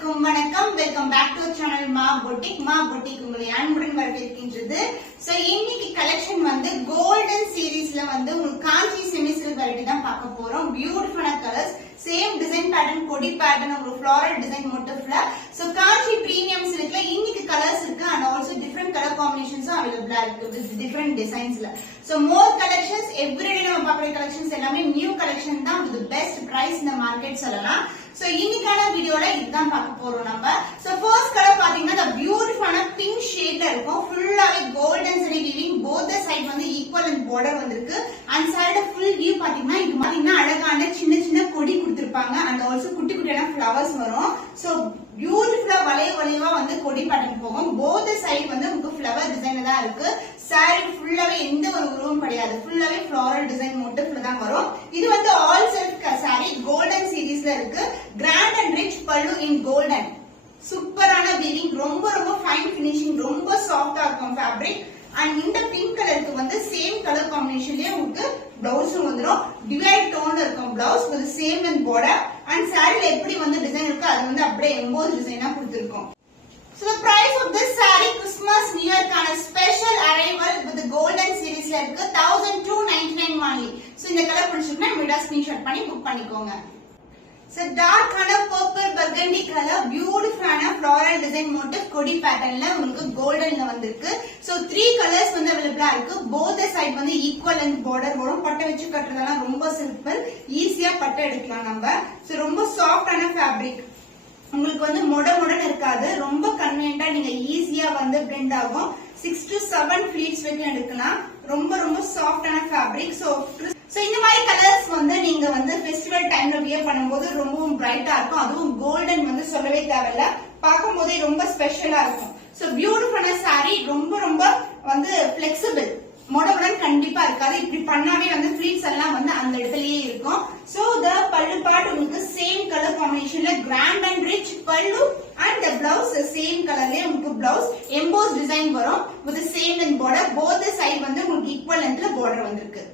அனைவருக்கும் வணக்கம். Welcome back to channel மா பொட்டிக் உங்களை அன்புடன் வரவேற்கின்றது. சோ இன்னைக்கு கலெக்ஷன் வந்து கோல்டன் சீரீஸ்ல வந்து உங்களுக்கு காஞ்சி செமி சில்க் வெரைட்டி தான் பார்க்க போறோம். பியூட்டிஃபுல்லான கலர்ஸ், சேம் டிசைன் பேட்டர்ன், கொடி பேட்டர்ன், உங்களுக்கு ஃப்ளாரல் டிசைன் மோட்டிவ்ல. சோ காஞ்சி பிரீமியம் சில்க்ல இன்னைக்கு கலர்ஸ் இருக்கு அண்ட் ஆல்சோ டிஃபரெண்ட் கலர் காம்பினேஷன்ஸும் அவைலபிளா இருக்கு வித் டிஃபரெண்ட் டிசைன்ஸ்ல. சோ மோர் கலெக்ஷன்ஸ், எவ்ரிடே நம்ம பார்க்குற கலெக்ஷன்ஸ் எல்லாமே நியூ கலெக்ஷன் தான் வித் பெஸ்ட் பிரைஸ் இந்த மார்க்கெட் சொல்லலாம். சோ இன்னைக்கான வீடியோல இதுதான் பார்க்க போறோம் நம்ம. சோ ஃபர்ஸ்ட் கலர் பாத்தீங்கன்னா பியூட்டிஃபுல்லான பிங்க் ஷேட்ல இருக்கும். ஃபுல்லாவே கோல்டன் சரி வீவிங், போத் சைடு வந்து ஈக்குவல் அண்ட் பார்டர் வந்திருக்கு. அண்ட் சைடு ஃபுல் வியூ பாத்தீங்கன்னா இது பாத்தீங்கன்னா அழகான சின்ன சின்ன கொடி கொடுத்திருப்பாங்க அண்ட் ஆல்சோ குட்டி குட்டியான ஃபிளவர்ஸ் வரும். சோ பியூட்டிஃபுல்லா வளைவா வந்து கொடி பேட்டர்ன் போகும். போத் சைடு வந்து உங்களுக்கு ஃபிளவர் டிசைன் தான் இருக்கு. சாரி ஃபுல்லாவே எந்த ஒரு உருவம் கிடையாது, ஃபுல்லாவே ஃபிளாரல் டிசைன் மோட்டிவ்ல தான் வரும். இது வந்து ஆல் செல்ஃப் சாரி, கோல்டன் சீரீஸ்ல இருக்கு. Grand and rich pallu in golden. சூப்பரான வீவிங், ரொம்ப ரொம்ப ஃபைன் ஃபினிஷிங், ரொம்ப சாஃப்டா இருக்கும் ஃபேப்ரிக். அண்ட் இந்த பிங்க் கலருக்கு வந்து சேம் கலர் காம்பினேஷன்லயே உங்களுக்கு பிளவுஸும் வந்துடும். டிவைட் டோன்ல இருக்கும் blouse with same and border. And சாரில எப்படி வந்து டிசைன் இருக்கு அது வந்து அப்படியே எம்போஸ் டிசைனா கொடுத்திருக்கோம். So the price of this saree Christmas New Year கான special arrival with the golden seriesல இருக்கு 1299 only. So இந்த கலர் பிடிச்சிருந்தா மீடியா ஸ்கிரீன்ஷாட் பண்ணி புக் பண்ணிக்கோங்க. So dark ஆன purple burgundy color, beautiful ஆன floral design motif கொடி பேட்டர்ன்ல உங்களுக்கு கோல்டன்ல வந்திருக்கு. So 3 colors வந்து அவைலபிளா இருக்கு. both side வந்து equal and border வரும். பட்டை வச்சு கட்டுறதெல்லாம் ரொம்ப சிம்பிள், ஈஸியா பட்டை எடுக்கலாம் நம்ம. So ரொம்ப சாஃப்ட் ஆன ஃபேப்ரிக், உங்களுக்கு வந்து மொடன்னு இருக்காது, ரொம்ப கன்வீனியன்ட்டா நீங்க ஈஸியா வந்து பிளெண்ட் ஆகும். 6 to 7 ஃபிளீட்ஸ் வரைக்கும் எடுக்கலாம். ரொம்ப ரொம்ப சாஃப்டான ஃபேப்ரிக். சோ இந்த மாதிரி கலர்ஸ் வந்து நீங்க வந்து ஃபெஸ்டிவல் டைம்ல வியர் பண்ணும்போது ரொம்பவும் பிரைட்டா இருக்கும். அதுவும் கோல்டன் வந்து சொல்லவே தேவையில்ல, பார்க்கும் போதே ரொம்ப ஸ்பெஷலா இருக்கும். சோ பியூட்டிஃபுல்லான சாரி, ரொம்ப ரொம்ப வந்து பிளெக்சிபிள், மொடவுடன் கண்டிப்பா இருக்காது. இப்படி பண்ணாவே வந்து ஃபிளீட்ஸ் எல்லாம் வந்து அந்த இடத்துலயே இருக்கும். சோ த பல்லு பார்ட் உங்களுக்கு சேம் கலர் காம்பினேஷன்ல grand and rich pallu and the blouse same கலர்லயே உங்களுக்கு பிளவுஸ் எம்போஸ் டிசைன் வரும் with same and border. Both side வந்து உங்களுக்கு ஈக்குவல் லென்த்ல பார்டர் வந்திருக்கு.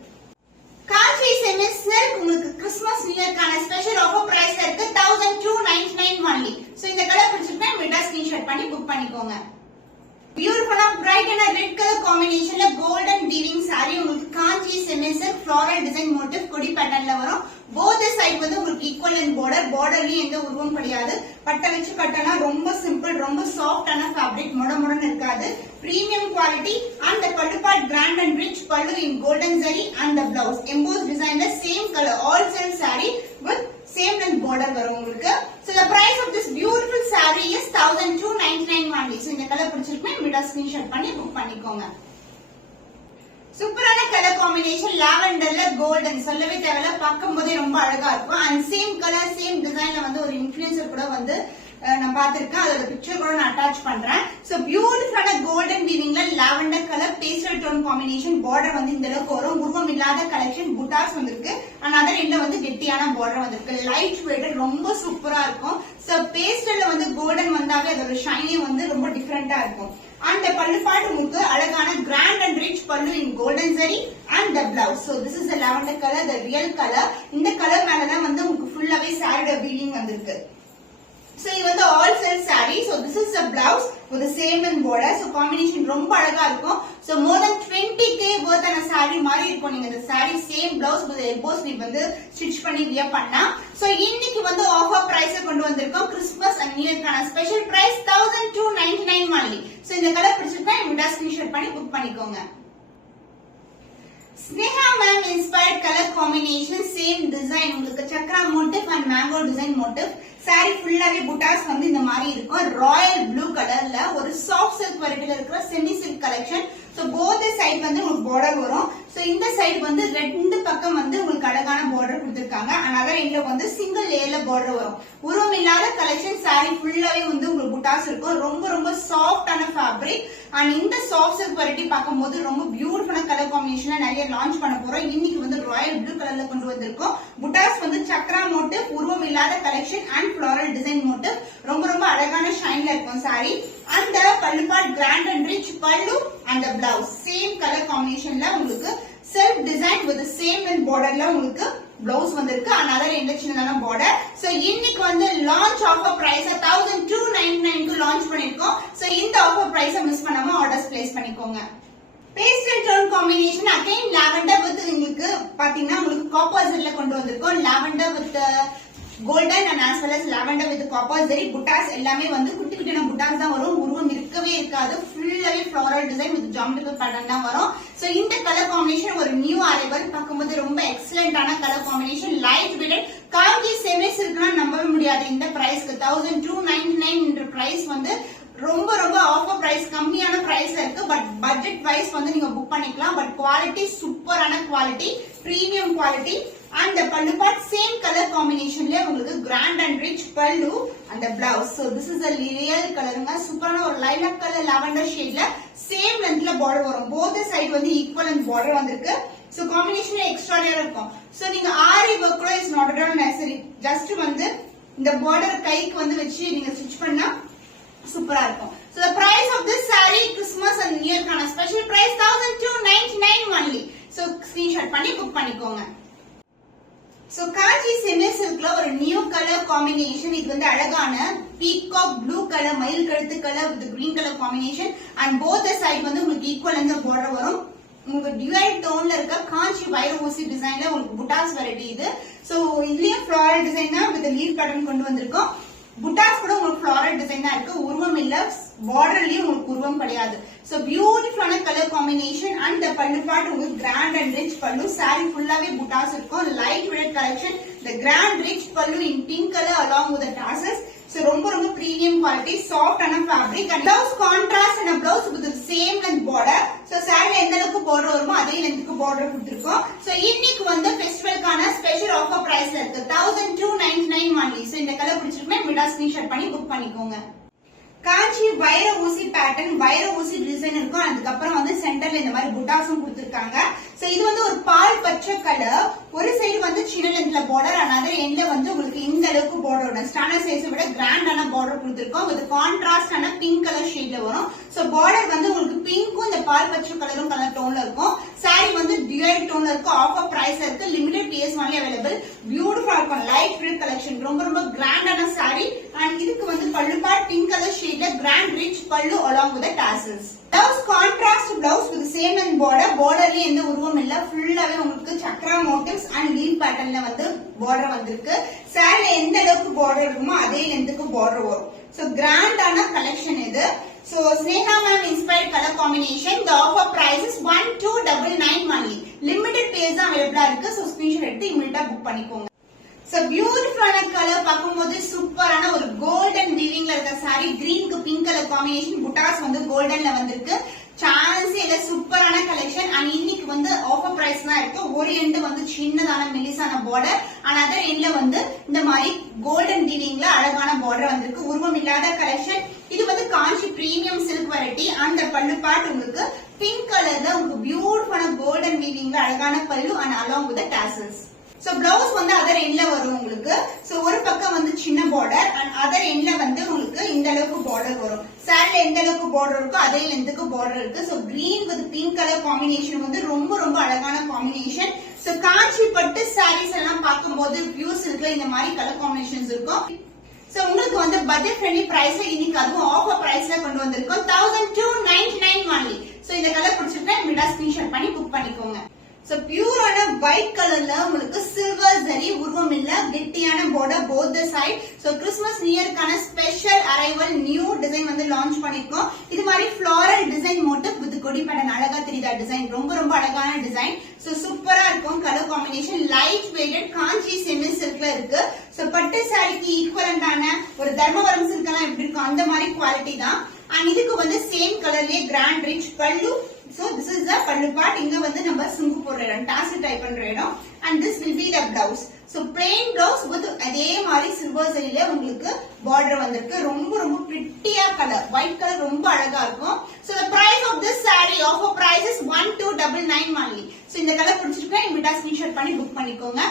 காஞ்சி செமி சில்க் உங்களுக்கு கிறிஸ்மஸ் நியூ இயர்க்கான ஸ்பெஷல் ஆஃபர் பிரைஸ்ல இருக்கு 1299 only. சோ இந்த கலர் பிடிச்சிருந்தா மீடியா ஸ்கிரீன்ஷாட் பண்ணி புக் பண்ணிக்கோங்க. பியூட்டிஃபுல்லா பிரைட் அண்ட் ரெட் கலர் காம்பினேஷன்ல கோல்டன் வீவிங் சாரி உங்களுக்கு Kanchi semi silk floral design motive கொடி பேட்டர்ன்ல வரும். போத் சைடு வந்து உங்களுக்கு ஈக்குவல் அண்ட் பார்டர்லயும் எந்த உருவம் கிடையாது. பட்டை வச்சு கட்டனா ரொம்ப சிம்பிள், ரொம்ப சாஃப்டான ஃபேப்ரிக், மொடன்னு இருக்காது. Premium quality. And pallu part grand and rich pallu in golden zari and the blouse emboss டிசைன்ல same colour all self sari with same and border வரும் உங்களுக்கு. So the price of this beautiful saree is 1299 only. So இந்த colour பிடிச்சிருக்குமே media screenshot பண்ணி book பண்ணிக்கோங்க. சூப்பரான colour combination, லாவெண்டர்ல golden சொல்லவே தேவையில்ல, பார்க்கும் போதே ரொம்ப அழகா இருக்கும். அண்ட் சேம் கலர் சேம் டிசைன்ல வந்து ஒரு இன்ஃபுளுசர் கூட வந்து நான் பாத்திருக்கேன், அதோட பிக்சர் கூட நான் அட்டாச் பண்றேன். சோ பியூட்டிஃபுல்லான கோல்டன் வீவிங்ல lavender colour pastel tone combination, border வந்து இந்த அளவுக்கு வரும். உருவம் இல்லாத கலெக்ஷன், புட்டாஸ் வந்திருக்கு. அண்ட் அதர் எண்ட்ல வந்து கெட்டியான பார்டர் வந்திருக்கு. லைட் வெயிட், ரொம்ப சூப்பரா இருக்கும். சோ பேஸ்டல்ல வந்து கோல்டன் வந்தாவே அதோட ஷைனே வந்து ரொம்ப டிஃபரெண்டா இருக்கும். அந்த பல்லு பார்ட் உங்களுக்கு அழகான grand and rich pallu in golden zari and the blouse. So this is the lavender colour, the real colour. இந்த கலர் மேலதான் வந்து உங்களுக்கு ஃபுல்லாவே சாரியோட வீவிங் வந்திருக்கு. So இது வந்து all self saree. So this is the blouse with the same and border. So combination ரொம்ப அழகா இருக்கும். So more than 20k worth ஆன saree மாதிரி இருக்கும். நீங்க இந்த saree same blouse with elbows நீ வந்து ஸ்டிட்ச் பண்ணி வியர் பண்ணா. So இன்னைக்கு வந்து ஆஃபர் பிரைஸ் கொண்டு வந்திருக்கோம். கிறிஸ்மஸ் அண்ட் நியூ இயர்க்கான ஸ்பெஷல் பிரைஸ் 1299 only. So இந்த கலர் பிடிச்சிருக்கா மீடியா ஸ்கிரீன்ஷாட் பண்ணி புக் பண்ணிக்கோங்க. Sneha ma'am inspired colour combination, same design உங்களுக்கு chakra motif and mango design motif. Sari ஃபுல்லாவே புட்டாஸ் வந்து இந்த மாதிரி இருக்கும். ராயல் ப்ளூ கலர்ல ஒரு சாஃப்ட் சில்க் வெரைட்டில இருக்கிற semi silk collection. So both side வந்து உங்களுக்கு பார்டர் வரும். சோ இந்த சைடு வந்து ரெண்டு பக்கம் வந்து உங்களுக்கு அழகான பார்டர் கொடுத்திருக்காங்க. அண்ட் அதர் எண்ட்ல வந்து சிங்கிள் லேயர்ல பார்டர் வரும். உருவம் இல்லாத கலெக்ஷன், சாரி ஃபுல்லாவே வந்து உங்களுக்கு புட்டாஸ் இருக்கும். ரொம்ப ரொம்ப சாஃப்டான ஃபேப்ரிக். அண்ட் இந்த சாஃப்ட் சில்க் வெரைட்டி பார்க்கும்போது ரொம்ப பியூட்டிஃபுல்லான கலர் காம்பினேஷன்ல நிறைய லான்ச் பண்ண போறோம். இன்னைக்கு வந்து ராயல் ப்ளூ கலர்ல கொண்டு வந்திருக்கோம். புட்டாஸ் வந்து சக்ரா மோட்டிவ், உருவம் இல்லாத collection and floral design motif. ரொம்ப ரொம்ப அழகான ஷைன்ல இருக்கும் சாரி. அந்த pallu part grand and rich pallu and blouse same colour காம்பினேஷன்ல உங்களுக்கு self design with same and பார்டர்ல உங்களுக்கு பிளவுஸ் வந்திருக்கு and other end சின்னதான border. So இன்னைக்கு வந்து launch offer price 1299 லான்ச் பண்ணிருக்கோம். So இந்த ஆஃபர் பிரைஸை மிஸ் பண்ணாம ஆர்டர்ஸ் பிளேஸ் பண்ணிக்கோங்க. Pastel tone combination again lavender with உங்களுக்கு பாத்தீங்கன்னா உங்களுக்கு காப்பர் ஜெரில கொண்டு வந்திருக்கோம். Lavender with golden and as well as lavender with copper zari buttas எல்லாமே வந்து குட்டி குட்டியான புட்டாஸ் தான் வரும். உருவம் இருக்கவே இருக்காது. ஃபுல்லாவே floral design with geometrical pattern தான் வரும். சோ இந்த கலர் காம்பினேஷன் ஒரு நியூ அரைவல் பார்க்கும்போது ரொம்ப எக்ஸலென்ட்டான கலர் காம்பினேஷன். லைட் வெயிட் காஞ்சி செமி சில்க்னா நம்பவே முடியாது. இந்த பிரைஸ்க்கு 1299 என்ற பிரைஸ் வந்து ரொம்ப ரொம்ப ஆஃபர் பிரைஸ் கம்மியான பிரைஸ்ல இருக்கு. பட் பட்ஜெட் வைஸ் வந்து நீங்க புக் பண்ணிக்கலாம். பட் குவாலிட்டி சூப்பரான quality, premium quality. And pallu part same colour காம்பினேஷன்ல உங்களுக்கு கிராண்ட் அண்ட் ரிச் பல்லு அந்த blouse. So this is a real கலருங்க. சூப்பரான ஒரு லைலாக் கலர் லாவெண்டர் ஷேட்ல சேம் லென்த்ல பார்டர் வரும். போத் சைடு வந்து ஈக்குவல் பார்டர் வந்திருக்கு. சோ காம்பினேஷன் எக்ஸ்ட்ராடினரியா இருக்கும். சோ நீங்க ஆரி ஒர்க் கூட is not at all necessary. Just வந்து இந்த பார்டர் கைக்கு வந்து வச்சு நீங்க ஸ்டிட்ச் பண்ணா சூப்பரா இருக்கும். So the price of this saree Christmas and New Year கான special price 1299 only. So screenshot பண்ணி புக் பண்ணிக்கோங்க. So காஞ்சி செமி சில்க்ல ஒரு நியூ கலர் காம்பினேஷன். இது வந்து அழகான பீகாக் ப்ளூ கலர் மயில் கழுத்து colour with green colour combination and both side வந்து உங்களுக்கு ஈக்குவல் அந்த பார்டர் வரும். உங்களுக்கு டியூயல் டோன்ல இருக்க காஞ்சி வைர ஊசி டிசைன்ல உங்களுக்கு புட்டாஸ் வெரைட்டி இது. சோ இதுலயும் ஃப்ளோரல் டிசைன் தான் வித் லீஃப் பேட்டர்ன் கொண்டு வந்திருக்கோம். புட்டாஸ் கூட உங்களுக்கு ஃப்ளோரல் டிசைன் தான் இருக்கு. உருவம் இல்ல, பார்டர்லயும் உங்களுக்கு உருவம் கிடையாது. சோ பியூட்டிஃபுல்லான colour combination and the pallu part உங்களுக்கு grand and rich pallu. Sari ஃபுல்லாவே புட்டாஸ் இருக்கும். Light weight collection. The grand rich pallu in pink colour along with tassels. So ரொம்ப ரொம்ப பிரீமியம் குவாலிட்டி, சாஃப்டான fabric and blouse contrast and blouse with same length border. So சாரில எந்த அளவுக்கு border வருமோ அதே லென்த்துக்கு பார்டர் கொடுத்திருக்கோம். சோ இன்னைக்கு வந்து ஃபெஸ்டிவலுக்கான ஸ்பெஷல் ஆஃபர் பிரைஸ்ல இருக்கு 1299 only. சோ இந்த கலர் பிடிச்சிருக்குன்னா விடா ஸ்கிரீன்ஷாட் பண்ணி புக் பண்ணிக்கோங்க. காஞ்சி வைர ஊசி பேட்டர்ன், வைர ஊசி டிசைன் இருக்கும். அதுக்கப்புறம் வந்து சென்டர்ல இந்த மாதிரி புட்டாஸும் கொடுத்திருக்காங்க. சோ இது வந்து ஒரு பால் பச்சை கலர். ஒரு சைடு வந்து சின்ன லென்த்ல பார்டர், அதர் எண்ட்ல வந்து உங்களுக்கு இந்த அளவுக்கு பார்டர் ஸ்டாண்டர்ட் சைஸை விட கிராண்டான பார்டர் கொடுத்திருக்கோம். வித் கான்ட்ராஸ்டான பிங்க் கலர் ஷேட்ல வரும். சோ பார்டர் வந்து உங்களுக்கு பிங்க்கும் இந்த பால் பச்சை கலரும் கலர் டோன்ல இருக்கும். சாரி வந்து டியூயல் டோன்ல இருக்கும். ஆஃபர் பிரைஸ் இருக்கு. Limited piece only available. பியூட்டிஃபுல்லா இருக்கும். Light feel collection. ரொம்ப ரொம்ப கிராண்டான சாரி. அண்ட் இதுக்கு வந்து பல்லு பார்ட் பிங்க் கலர் ஷேட்ல grand rich pallu along with the tassels. Blouse contrast blouse with same length border. borderல எந்த உருவம் இல்ல. ஃபுல்லாவே உங்களுக்கு சக்ரா மோட்டிவ்ஸ் அண்ட் லீவ் பேட்டர்ன்ல வந்து border வந்திருக்கு. சாரில எந்த அளவுக்கு border இருக்குமோ அதே லென்த்துக்கு border வரும். சோ கிராண்டான கலெக்ஷன் இது. So Sneha ma'am inspired color combination. The offer price is 1299 only. Limited pairs தான் available இருக்கு. So screenshot எடுத்து இமிடியேட்டா புக் பண்ணிக்கோங்க. சோ பியூட்டிஃபுல்லான கலர் பார்க்கும்போது சூப்பரான ஒரு கோல்டன் வீவிங்ல இருக்க சாரி. கிரீனுக்கு பிங்க் கலர் காம்பினேஷன். புட்டாஸ் வந்து கோல்டன்ல வந்திருக்கு. சான்ஸ் இல்ல, சூப்பரான கலெக்ஷன். அண்ட் இன்னைக்கு வந்து ஆஃபர் பிரைஸ் தான் இருக்கு. ஒரு எண்ட் வந்து சின்னதான மெலிசான பார்டர் அண்ட் அதர் எண்ட்ல வந்து இந்த மாதிரி கோல்டன் வீவிங்ல அழகான பார்டர் வந்திருக்கு. உருவம் இல்லாத கலெக்ஷன். இது வந்து காஞ்சி பிரீமியம் சில்க் வெரைட்டி. அந்த பல்லு பார்ட் உங்களுக்கு பிங்க் கலர்ல உங்களுக்கு பியூட்டிஃபுல்லான கோல்டன் வீவிங்ல அழகான பல்லு and along with tassels. So blouse வந்து அதர் எண்ட்ல வரும் உங்களுக்கு. சோ ஒரு பக்கம் வந்து சின்ன பார்டர் அண்ட் அதர் எண்ட்ல வந்து உங்களுக்கு இந்த அளவுக்கு பார்டர் வரும். சாரில எந்த அளவுக்கு பார்டர் இருக்கோ அதே லென்த்துக்கு பார்டர் இருக்கு. So green with pink colour combination வந்து ரொம்ப ரொம்ப அழகான காம்பினேஷன். சோ காஞ்சி பட்டு சாரீஸ் எல்லாம் பார்க்கும்போது வியூஸ் இருக்கு இந்த மாதிரி கலர் காம்பினேஷன்ஸ் இருக்கும். சோ உங்களுக்கு வந்து பட்ஜெட் ஃப்ரெண்ட்லி பிரைஸ்ல இன்னைக்கு அதுவும் ஆஃபர் பிரைஸ்ல கொண்டு வந்திருக்கோம் 1299 only. சோ இந்த கலர் பிடிச்சிருந்தா விடா ஸ்கிரீன்ஷாட் பண்ணி புக் பண்ணிக்கோங்க. சோ பியூரான ஒயிட் கலர்ல உங்களுக்கு சில்வர் ஜரி, உருவம் இல்ல, கெட்டியான border both the side. So Christmas new இயர்க்கான ஸ்பெஷல் அரைவல் நியூ டிசைன் வந்து லான்ச் பண்ணிருக்கோம். இது மாதிரி ஃப்ளோரல் டிசைன் மோட்டிவ் வித் கொடி பேட்டர்ன். அழகா தெரியுதா டிசைன்? ரொம்ப ரொம்ப அழகான டிசைன். சோ சூப்பரா இருக்கும். கலர் காம்பினேஷன் லைட் வெயிட்டட் காஞ்சி செமி சில்க்ல இருக்கு. சோ பட்டு சாரிக்கு ஈக்குவலண்டான ஒரு தர்மவரம் சில்க் எல்லாம் எப்படி இருக்கும் அந்த மாதிரி குவாலிட்டி தான். அண்ட் இதுக்கு வந்து சேம் கலர்லயே கிராண்ட் ரிச் பல்லு. So this is the pallu part. இங்க வந்து நம்ம சுங்கு போடுற இடம், டாசல் டைப் பண்ற இடம். And this will be the blouse. So plain blouse with அதே மாதிரி சில்வர் ஜரியில உங்களுக்கு border வந்திருக்கு. ரொம்ப ரொம்ப பிரிட்டியா கலர், ஒயிட் கலர் ரொம்ப அழகா இருக்கும். So the price of this saree offer price is 1299 only. So இந்த கலர் பிடிச்சிருக்கா இமிடியா ஸ்கிரீன்ஷாட் பண்ணி புக் பண்ணிக்கோங்க.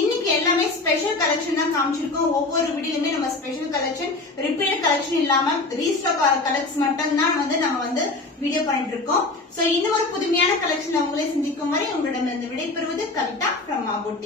இன்னைக்கு எல்லாமே ஸ்பெஷல் கலெக்ஷன் தான் காமிச்சிருக்கோம். ஒவ்வொரு வீடியோலயுமே நம்ம ஸ்பெஷல் கலெக்ஷன், ரிப்பீட் கலெக்ஷன் இல்லாம ரீஸ்டாக் கலெக்ஷன் மட்டும் தான் வந்து நம்ம வந்து வீடியோ பண்ணிட்டு இருக்கோம். சோ இன்னொரு புதுமையான கலெக்ஷன் உங்களை சந்திக்கும் வரை உங்களிடமிருந்து விடைபெறுவது கவிதா from Ma Boutique.